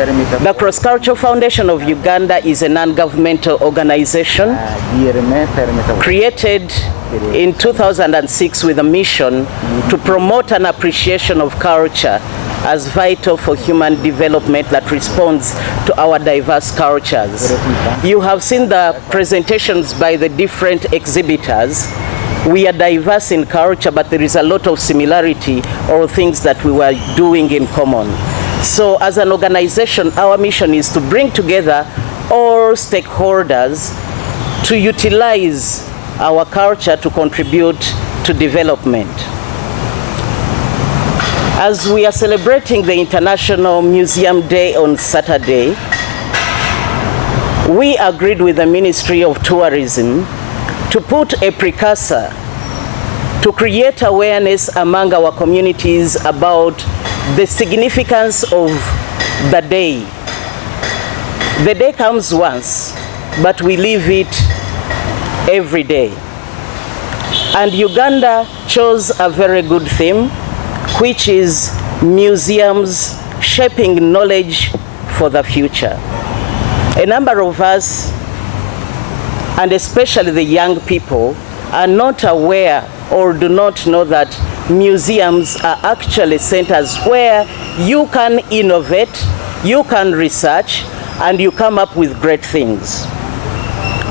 The Cross-Cultural Foundation of Uganda is a non-governmental organization created in 2006 with a mission to promote an appreciation of culture as vital for human development that responds to our diverse cultures. You have seen the presentations by the different exhibitors. We are diverse in culture, but there is a lot of similarity or things that we were doing in common. So as an organization, our mission is to bring together all stakeholders to utilize our culture to contribute to development. As we are celebrating the International Museum Day on Saturday, we agreed with the Ministry of Tourism to put a precursor to create awareness among our communities about the significance of the day. The day comes once, but we live it every day. And Uganda chose a very good theme, which is museums shaping knowledge for the future. A number of us, and especially the young people, are not aware or do not know that museums are actually centers where you can innovate, you can research, and you come up with great things.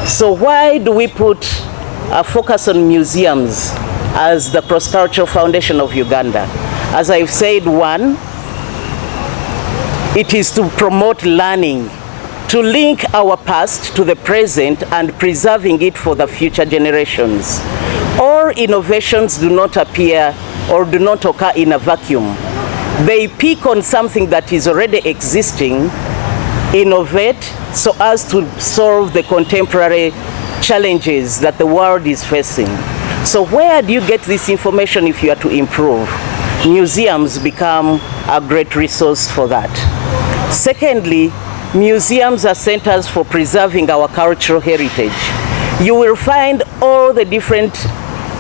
So why do we put a focus on museums as the Cross-Cultural Foundation of Uganda? As I've said, one, it is to promote learning, to link our past to the present and preserving it for the future generations. All innovations do not appear or do not occur in a vacuum. They pick on something that is already existing, innovate so as to solve the contemporary challenges that the world is facing. So where do you get this information if you are to improve? Museums become a great resource for that. Secondly, museums are centers for preserving our cultural heritage. You will find all the different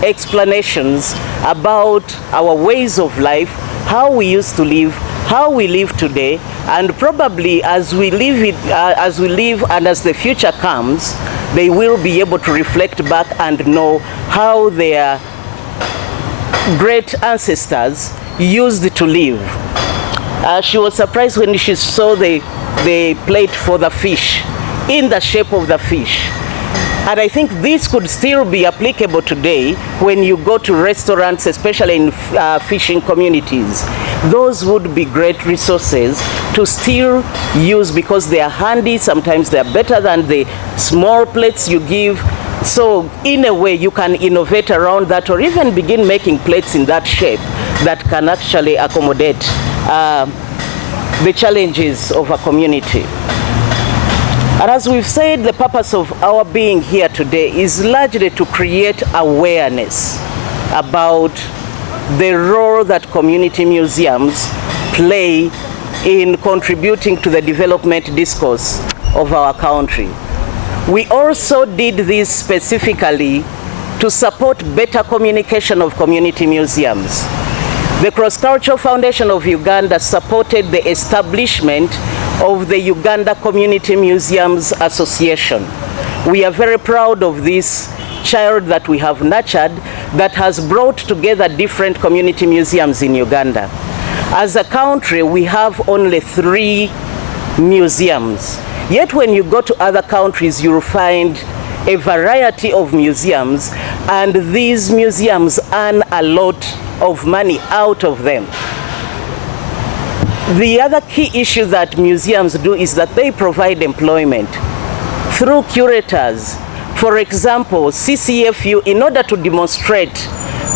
explanations about our ways of life, how we used to live, how we live today, and probably as we live and as the future comes, they will be able to reflect back and know how their great ancestors used to live. She was surprised when she saw the plate for the fish in the shape of the fish. And I think this could still be applicable today when you go to restaurants, especially in fishing communities. Those would be great resources to still use because they are handy. Sometimes they are better than the small plates you give. So in a way, you can innovate around that or even begin making plates in that shape that can actually accommodate the challenges of a community. And as we've said, the purpose of our being here today is largely to create awareness about the role that community museums play in contributing to the development discourse of our country. We also did this specifically to support better communication of community museums. The Cross-Cultural Foundation of Uganda supported the establishment of the Uganda Community Museums Association. We are very proud of this child that we have nurtured that has brought together different community museums in Uganda. As a country, we have only 3 museums. Yet when you go to other countries, you'll find a variety of museums, and these museums earn a lot of money out of them. The other key issue that museums do is that they provide employment through curators. For example, CCFU, in order to demonstrate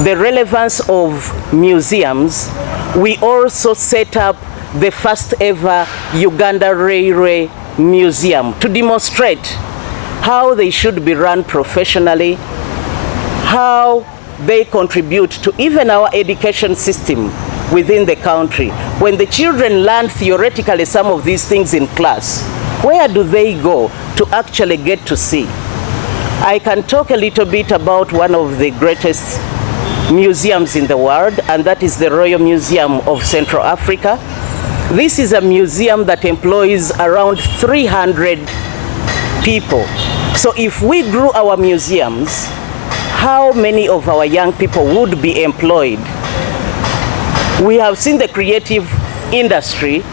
the relevance of museums, we also set up the first ever Uganda Railway Museum to demonstrate how they should be run professionally, how they contribute to even our education system within the country. When the children learn theoretically some of these things in class, where do they go to actually get to see? I can talk a little bit about one of the greatest museums in the world, and that is the Royal Museum of Central Africa. This is a museum that employs around 300 people. So if we grew our museums, how many of our young people would be employed? We have seen the creative industry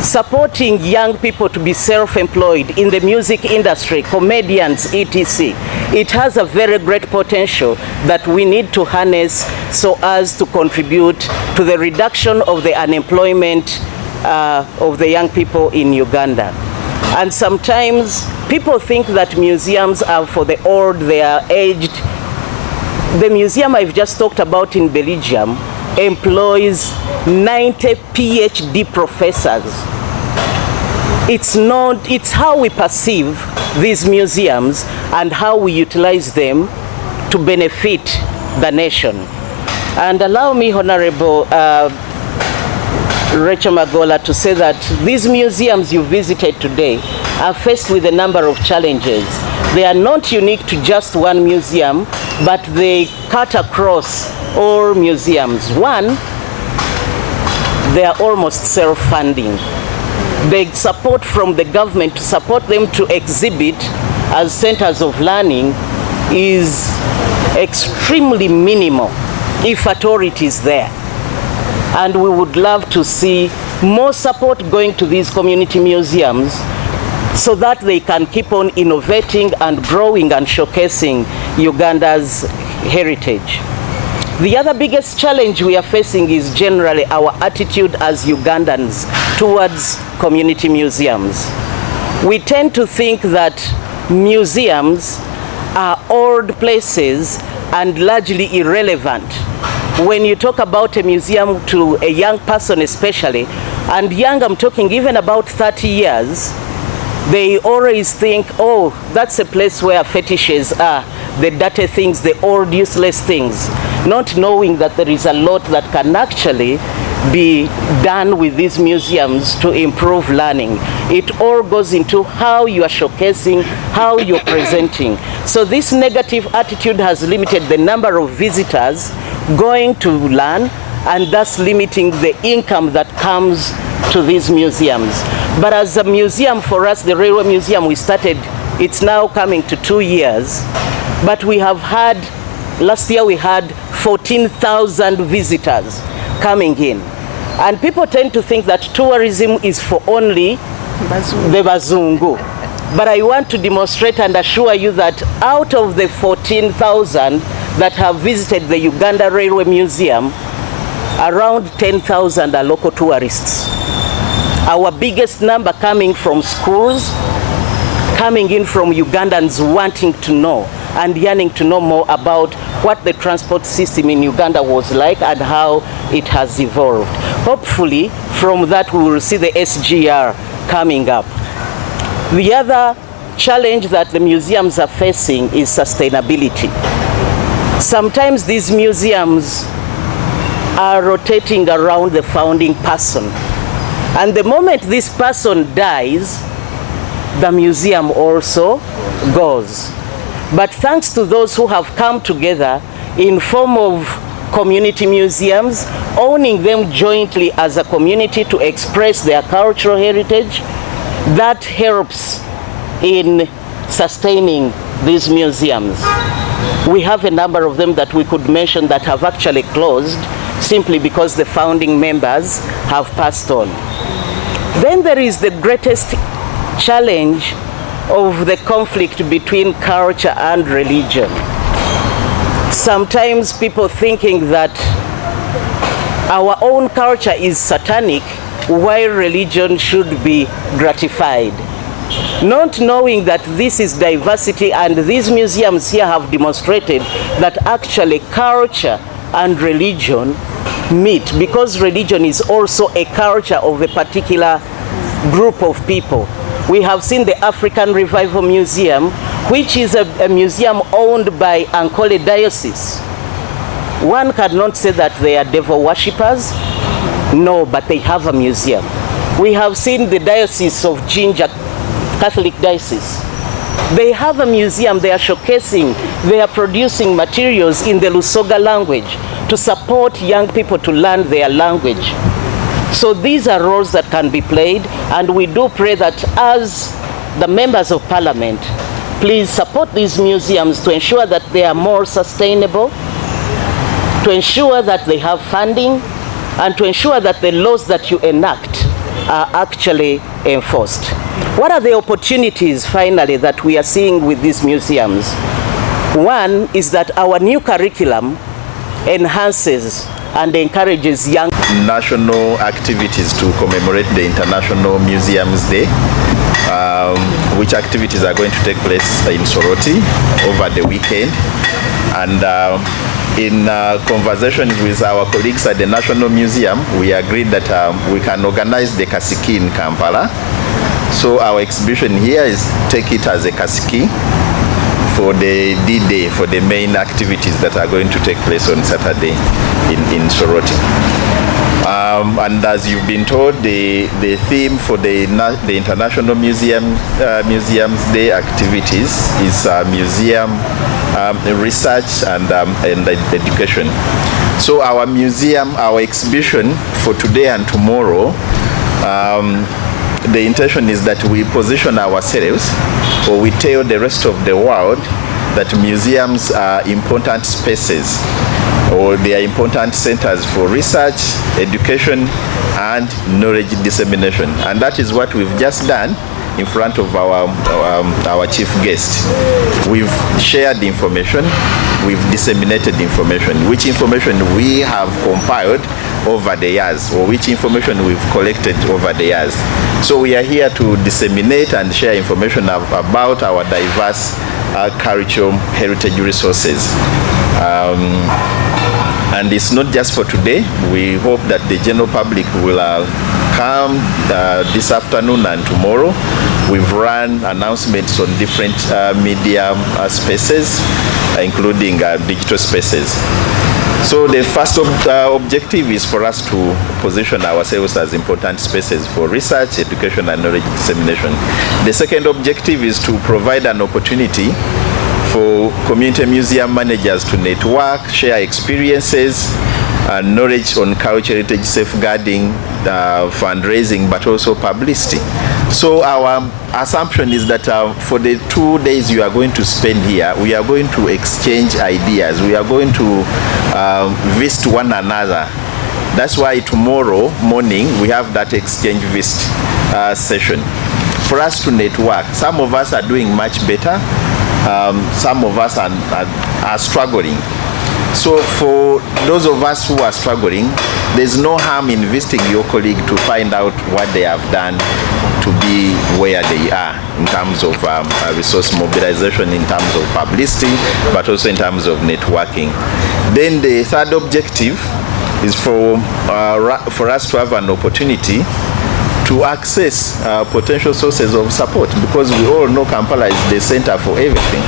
supporting young people to be self-employed in the music industry, comedians, etc. It has a very great potential that we need to harness so as to contribute to the reduction of the unemployment of the young people in Uganda. And sometimes people think that museums are for the old, they are aged. The museum I've just talked about in Belgium employs 90 PhD professors. It's how we perceive these museums and how we utilize them to benefit the nation. And allow me, Honorable Rachel Magola, to say that these museums you visited today are faced with a number of challenges. They are not unique to just one museum, but they cut across all museums. One, they are almost self-funding. The support from the government to support them to exhibit as centers of learning is extremely minimal, if at all it is there. And we would love to see more support going to these community museums so that they can keep on innovating and growing and showcasing Uganda's heritage. The other biggest challenge we are facing is generally our attitude as Ugandans towards community museums. We tend to think that museums are old places and largely irrelevant. When you talk about a museum to a young person especially, and young, I'm talking even about 30 years, they always think, oh, that's a place where fetishes are, the dirty things, the old useless things, not knowing that there is a lot that can actually be done with these museums to improve learning. It all goes into how you are showcasing, how you're presenting. So this negative attitude has limited the number of visitors going to learn, and thus limiting the income that comes to these museums. But as a museum, for us, the Railway Museum, we started, it's now coming to 2 years, but we have had, last year we had 14,000 visitors coming in. And people tend to think that tourism is for only the Bazungu. But I want to demonstrate and assure you that out of the 14,000 that have visited the Uganda Railway Museum, around 10,000 are local tourists. Our biggest number coming from schools, coming in from Ugandans wanting to know and yearning to know more about what the transport system in Uganda was like and how it has evolved. Hopefully, from that we will see the SGR coming up. The other challenge that the museums are facing is sustainability. Sometimes these museums are rotating around the founding person. And the moment this person dies, the museum also goes. But thanks to those who have come together in form of community museums, owning them jointly as a community to express their cultural heritage, that helps in sustaining these museums. We have a number of them that we could mention that have actually closed simply because the founding members have passed on. Then there is the greatest challenge of the conflict between culture and religion. Sometimes people thinking that our own culture is satanic while religion should be gratified. Not knowing that this is diversity, and these museums here have demonstrated that actually culture and religion meet, because religion is also a culture of a particular group of people. We have seen the African Revival Museum, which is a museum owned by Ankole Diocese. One cannot say that they are devil worshippers. No, but they have a museum. We have seen the Diocese of Jinja, Catholic Diocese. They have a museum, they are showcasing, they are producing materials in the Lusoga language to support young people to learn their language. So these are roles that can be played, and we do pray that as the members of Parliament, please support these museums to ensure that they are more sustainable, to ensure that they have funding, and to ensure that the laws that you enact are actually enforced. What are the opportunities, finally, that we are seeing with these museums? One is that our new curriculum enhances and encourages young national activities to commemorate the International Museums Day, which activities are going to take place in Soroti over the weekend. And in conversations with our colleagues at the National Museum, we agreed that we can organize the Kasiki in Kampala. So our exhibition here is take it as a Kasiki for the D-Day, for the main activities that are going to take place on Saturday in Soroti. And as you've been told, the theme for the International Museums Day activities is museum research and education. So our museum, our exhibition for today and tomorrow, the intention is that we position ourselves, or we tell the rest of the world that museums are important spaces, or they are important centers for research, education, and knowledge dissemination. And that is what we've just done in front of our chief guest. We've shared information, we've disseminated information, which information we have compiled over the years, or which information we've collected over the years. So we are here to disseminate and share information about our diverse cultural heritage resources. And it's not just for today. We hope that the general public will come this afternoon and tomorrow. We've run announcements on different media spaces, including digital spaces. So the first objective is for us to position ourselves as important spaces for research, education, and knowledge dissemination. The second objective is to provide an opportunity for community museum managers to network, share experiences, and knowledge on cultural heritage safeguarding, fundraising, but also publicity. So our assumption is that for the 2 days you are going to spend here, we are going to exchange ideas. We are going to visit one another. That's why tomorrow morning we have that exchange visit session for us to network. Some of us are doing much better. Some of us are struggling. So for those of us who are struggling, there's no harm in visiting your colleague to find out what they have done to be where they are in terms of resource mobilization, in terms of publicity, but also in terms of networking. Then the third objective is for us to have an opportunity to access potential sources of support, because we all know Kampala is the center for everything.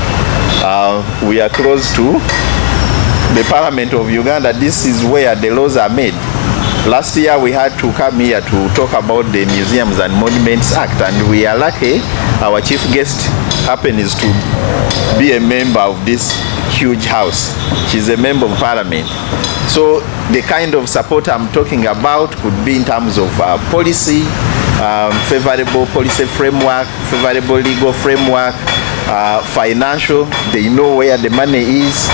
We are close to the Parliament of Uganda. This is where the laws are made. Last year we had to come here to talk about the Museums and Monuments Act, and we are lucky our chief guest happens to be a member of this huge house. She's a member of Parliament. So the kind of support I'm talking about could be in terms of policy, favorable policy framework, favorable legal framework, financial. They know where the money is.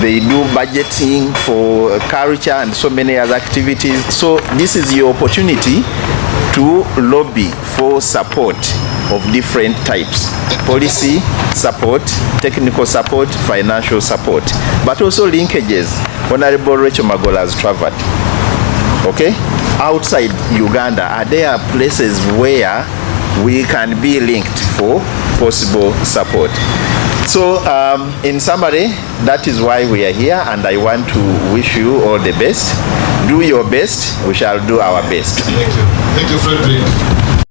They do budgeting for culture and so many other activities. So this is your opportunity to lobby for support of different types: policy support, technical support, financial support, but also linkages. Honorable Rachel Magola has traveled. Okay? Outside Uganda, are there places where we can be linked for possible support? So in summary, that is why we are here, and I want to wish you all the best. Do your best, we shall do our best. Thank you. Thank you, Frederick.